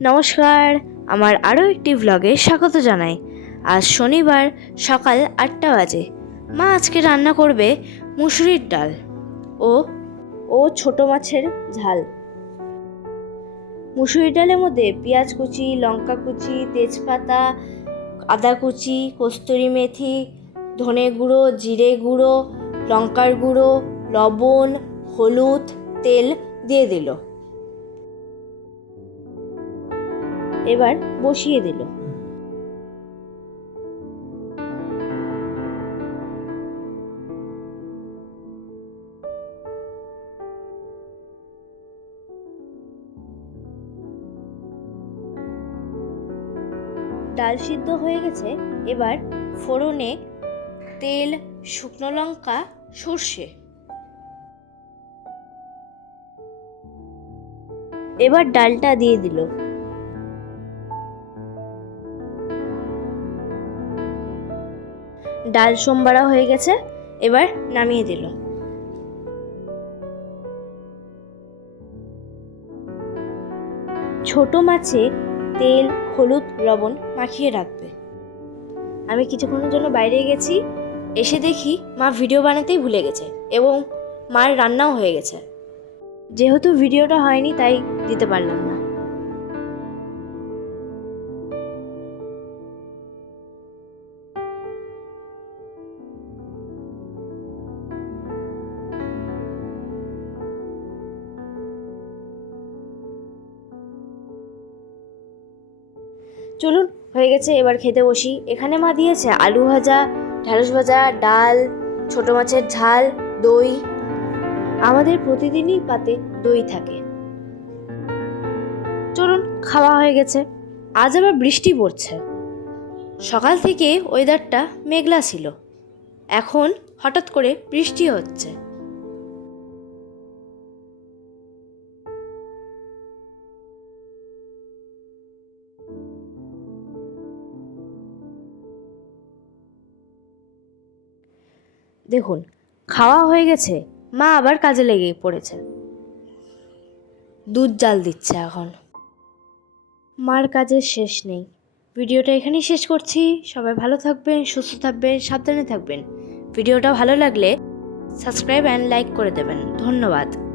নমস্কার, আমার আরও একটি ভ্লগে স্বাগত জানাই। আজ শনিবার সকাল আটটা বাজে। মা আজকে রান্না করবে মুসুরির ডাল ও ও ছোট মাছের ঝাল। মুসুরির ডালের মধ্যে পেঁয়াজ কুচি, লঙ্কা কুচি, তেজপাতা, আদা কুচি, কস্তুরি মেথি, ধনে গুঁড়ো, জিরে গুঁড়ো, লঙ্কার গুঁড়ো, লবণ, হলুদ, তেল দিয়ে দিল। এবার বসিয়ে দিল। ডাল সিদ্ধ হয়ে গেছে, এবার ফোড়নে তেল, শুকনো লঙ্কা, সর্ষে। এবার ডালটা দিয়ে দিল। ডাল সোমবারা হয়ে গেছে, এবার নামিয়ে দিল। ছোট মাছে তেল, হলুদ, লবণ মাখিয়ে রাখবে। আমি কিছুক্ষণের জন্য বাইরে গেছি, এসে দেখি মা ভিডিও বানাতেই ভুলে গেছে এবং মার রান্নাও হয়ে গেছে। যেহেতু ভিডিওটা হয়নি, তাই দিতে পারলাম না। চলুন, হয়ে গেছে, এবার খেতে বসি। এখানে মা দিয়েছে আলু ভাজা, ঢ্যাঁড়স ভাজা, ডাল, ছোট মাছের ঝাল, দই। আমাদের প্রতিদিনই পাতে দই থাকে। চলুন, খাওয়া হয়ে গেছে। আজ আবার বৃষ্টি পড়ছে। সকাল থেকে ওয়েদারটা মেঘলা ছিল। এখন হঠাৎ করে বৃষ্টি হচ্ছে। দেখুন, খাওয়া হয়ে গেছে। মা আবার কাজে লেগে পড়েছে। দুধ জাল দিচ্ছে এখন। মার কাজের শেষ নেই। ভিডিওটা এখানেই শেষ করছি। সবাই ভালো থাকবেন, সুস্থ থাকবেন, সাবধানে থাকবেন। ভিডিওটা ভালো লাগলে সাবস্ক্রাইব অ্যান্ড লাইক করে দেবেন। ধন্যবাদ।